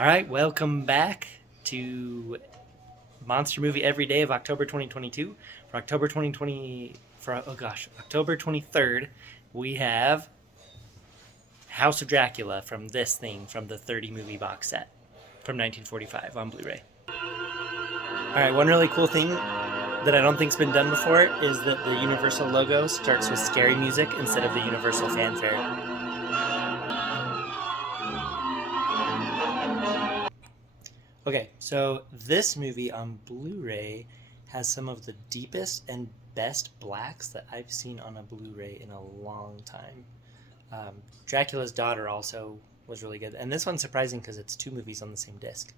All right, welcome back to Monster Movie Every Day of October 2022. For October 23rd, we have House of Dracula from the 30 movie box set from 1945 on Blu-ray. All right, one really cool thing that I don't think's been done before is that the Universal logo starts with scary music instead of the Universal fanfare. Okay, so this movie on Blu-ray has some of the deepest and best blacks that I've seen on a Blu-ray in a long time. Dracula's Daughter also was really good, and this one's surprising because it's two movies on the same disc.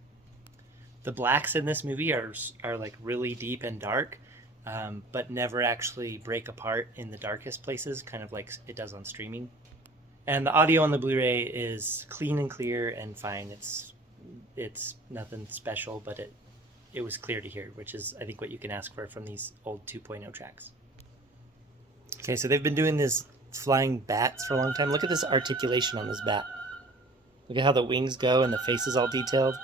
The blacks in this movie are like really deep and dark, but never actually break apart in the darkest places, kind of like it does on streaming. And the audio on the Blu-ray is clean and clear and fine. It's nothing special, but it was clear to hear, which is I think what you can ask for from these old 2.0 tracks. Okay, so they've been doing this flying bats for a long time. Look at this articulation on this bat. Look at how the wings go and the face is all detailed.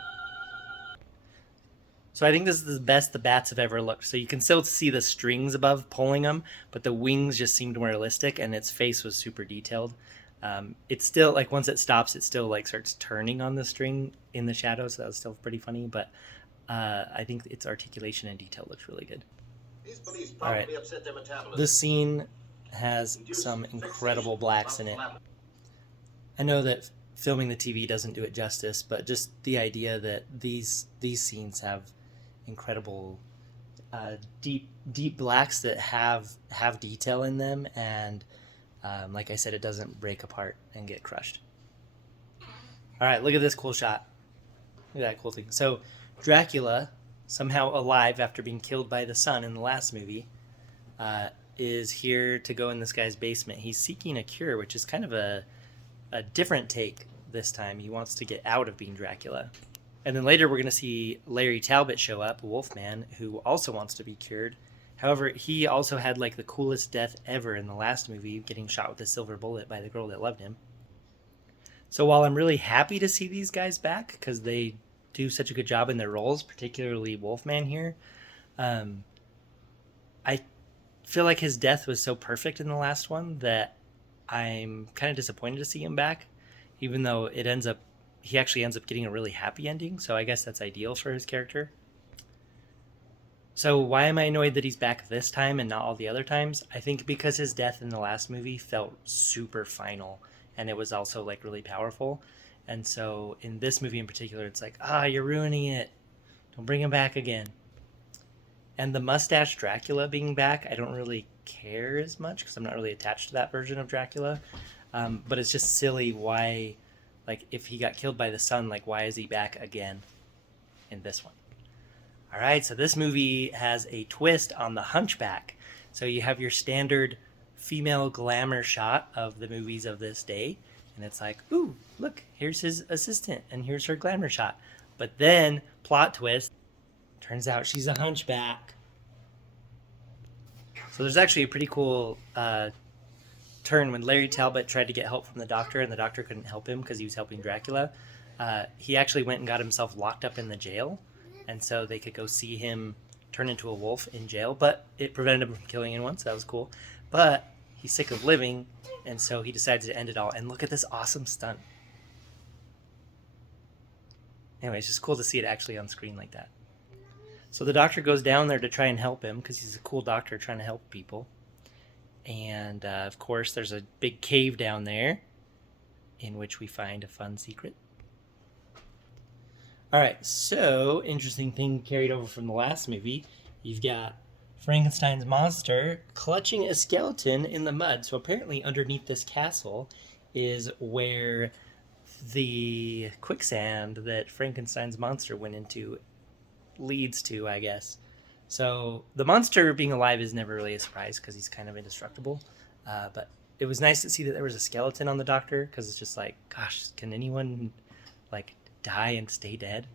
So I think this is the best the bats have ever looked. So you can still see the strings above pulling them, but the wings just seemed more realistic, and its face was super detailed. It's still like once it stops, it still like starts turning on the string in the shadow, so that was still pretty funny. But I think its articulation and detail looks really good. All right, this scene has some incredible blacks in it. I know that filming the TV doesn't do it justice, but just the idea that these scenes have incredible deep blacks that have detail in them, and like I said, it doesn't break apart and get crushed. All right, look at this cool shot. Look at that cool thing. So Dracula, somehow alive after being killed by the sun in the last movie, is here to go in this guy's basement. He's seeking a cure, which is kind of a different take this time. He wants to get out of being Dracula. And then later we're going to see Larry Talbot show up, Wolfman, who also wants to be cured. However, he also had like the coolest death ever in the last movie, getting shot with a silver bullet by the girl that loved him. So while I'm really happy to see these guys back because they do such a good job in their roles, particularly Wolfman here, I feel like his death was so perfect in the last one that I'm kind of disappointed to see him back, even though he actually ends up getting a really happy ending. So I guess that's ideal for his character. So why am I annoyed that he's back this time and not all the other times? I think because his death in the last movie felt super final, and it was also like really powerful. And so in this movie in particular, it's like, you're ruining it. Don't bring him back again. And the mustache Dracula being back, I don't really care as much because I'm not really attached to that version of Dracula. But it's just silly why, like, if he got killed by the sun, like, why is he back again in this one? All right, so this movie has a twist on the Hunchback. So you have your standard female glamour shot of the movies of this day, and it's like, ooh, look, here's his assistant, and here's her glamour shot. But then, plot twist, turns out she's a hunchback. So there's actually a pretty cool turn when Larry Talbot tried to get help from the doctor, and the doctor couldn't help him because he was helping Dracula. He actually went and got himself locked up in the jail, and so they could go see him turn into a wolf in jail, but it prevented him from killing anyone, so that was cool. But he's sick of living, and so he decides to end it all. And look at this awesome stunt. Anyway, it's just cool to see it actually on screen like that. So the doctor goes down there to try and help him because he's a cool doctor trying to help people. And of course, there's a big cave down there in which we find a fun secret. All right, so interesting thing carried over from the last movie. You've got Frankenstein's monster clutching a skeleton in the mud. So apparently underneath this castle is where the quicksand that Frankenstein's monster went into leads to, I guess. So the monster being alive is never really a surprise because he's kind of indestructible. But it was nice to see that there was a skeleton on the doctor because it's just like, gosh, can anyone like die and stay dead?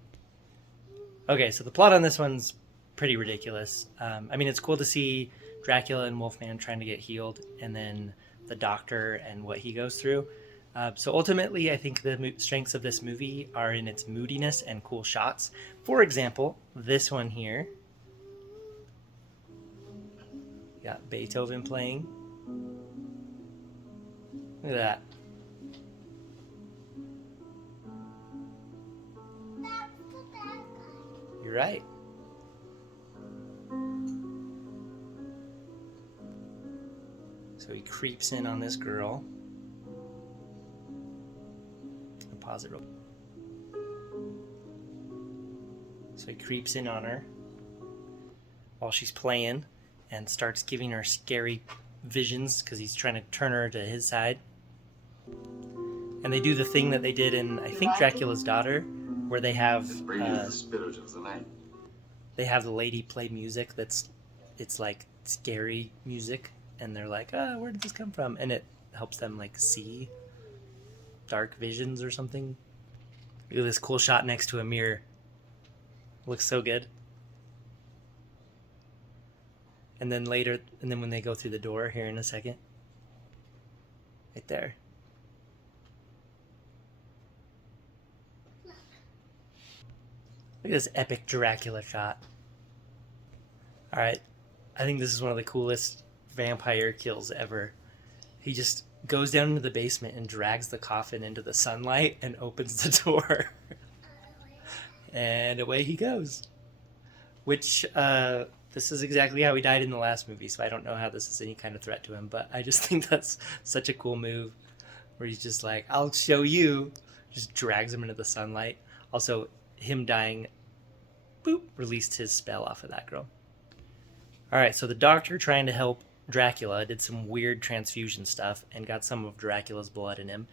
Okay, so the plot on this one's pretty ridiculous. I mean, it's cool to see Dracula and Wolfman trying to get healed, and then the doctor and what he goes through. So ultimately, I think the strengths of this movie are in its moodiness and cool shots. For example, this one here. Got Beethoven playing. Look at that. You're right. So he creeps in on this girl. I'll pause it real. So he creeps in on her while she's playing and starts giving her scary visions because he's trying to turn her to his side. And they do the thing that they did in, I think, Dracula's Daughter, where they have they have the lady play music it's like scary music, and they're like, where did this come from? And it helps them like see dark visions or something. Look at this cool shot next to a mirror. Looks so good. And then when they go through the door here in a second, right there. Look at this epic Dracula shot. Alright, I think this is one of the coolest vampire kills ever. He just goes down into the basement and drags the coffin into the sunlight and opens the door. And away he goes. Which, this is exactly how he died in the last movie, so I don't know how this is any kind of threat to him, but I just think that's such a cool move, where he's just like, I'll show you. Just drags him into the sunlight. Also, him dying, boop, released his spell off of that girl. Alright, so the doctor trying to help Dracula did some weird transfusion stuff and got some of Dracula's blood in him.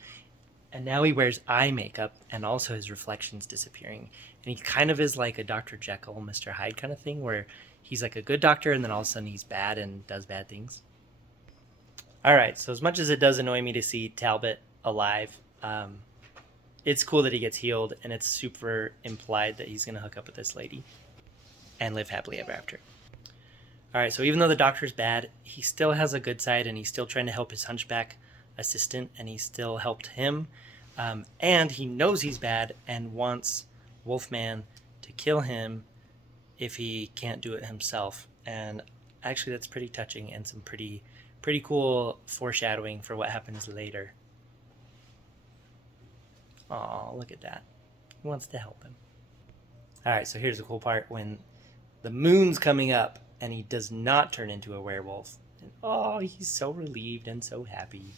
And now he wears eye makeup, and also his reflection's disappearing. And he kind of is like a Dr. Jekyll, Mr. Hyde kind of thing, where he's like a good doctor, and then all of a sudden he's bad and does bad things. Alright, so as much as it does annoy me to see Talbot alive, it's cool that he gets healed, and it's super implied that he's going to hook up with this lady and live happily ever after. Alright, so even though the doctor's bad, he still has a good side, and he's still trying to help his hunchback assistant, and he still helped him. And he knows he's bad and wants Wolfman to kill him if he can't do it himself. And actually that's pretty touching and some pretty cool foreshadowing for what happens later. Aw, look at that. He wants to help him. Alright, so here's the cool part when the moon's coming up and he does not turn into a werewolf. And, oh, he's so relieved and so happy.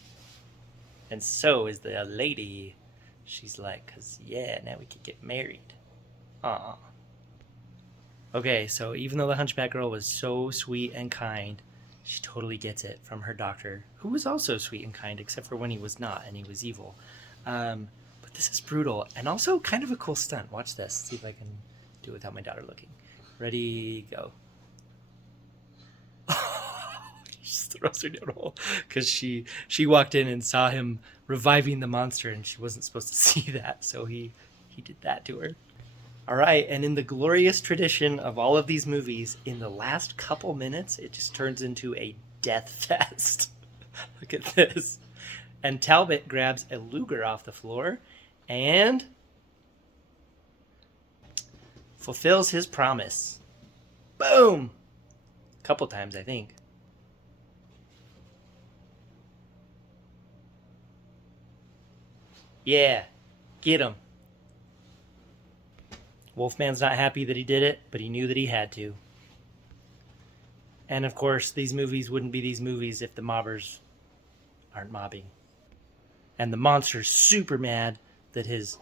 And so is the lady. She's like, 'cause yeah, now we can get married. Aw. Okay, so even though the Hunchback Girl was so sweet and kind, she totally gets it from her doctor, who was also sweet and kind, except for when he was not and he was evil. But this is brutal and also kind of a cool stunt. Watch this. See if I can do it without my daughter looking. Ready, go. She just throws her down a hole because she walked in and saw him reviving the monster, and she wasn't supposed to see that, so he did that to her. All right, and in the glorious tradition of all of these movies, in the last couple minutes, it just turns into a death fest. Look at this. And Talbot grabs a Luger off the floor and fulfills his promise. Boom! A couple times, I think. Yeah, get him. Wolfman's not happy that he did it, but he knew that he had to. And of course, these movies wouldn't be these movies if the mobbers aren't mobbing. And the monster's super mad that his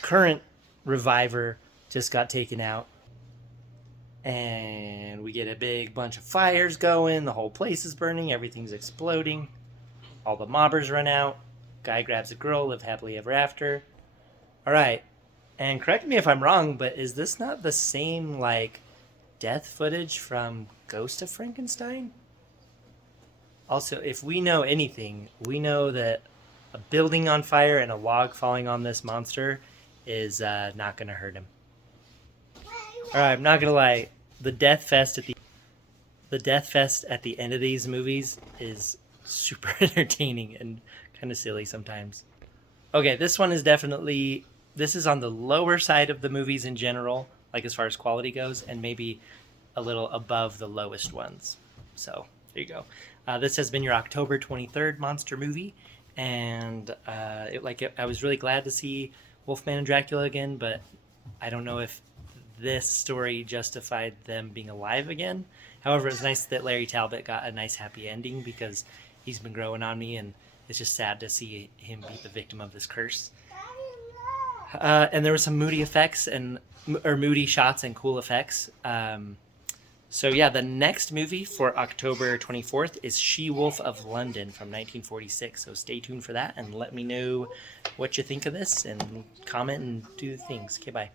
current reviver just got taken out. And we get a big bunch of fires going. The whole place is burning. Everything's exploding. All the mobbers run out. Guy grabs a girl, live happily ever after. Alright, and correct me if I'm wrong, but is this not the same, like, death footage from Ghost of Frankenstein? Also, if we know anything, we know that a building on fire and a log falling on this monster is not going to hurt him. Alright, I'm not going to lie. The death fest at the end of these movies is super entertaining and kind of silly sometimes. Okay, this one is definitely, this is on the lower side of the movies in general, like as far as quality goes, and maybe a little above the lowest ones. So there you go. This has been your October 23rd monster movie, and I was really glad to see Wolfman and Dracula again, but I don't know if this story justified them being alive again. However, it's nice that Larry Talbot got a nice happy ending because he's been growing on me, and it's just sad to see him be the victim of this curse. And there were some moody effects or moody shots and cool effects. So yeah, the next movie for October 24th is She-Wolf of London from 1946. So stay tuned for that and let me know what you think of this and comment and do things. Okay, bye.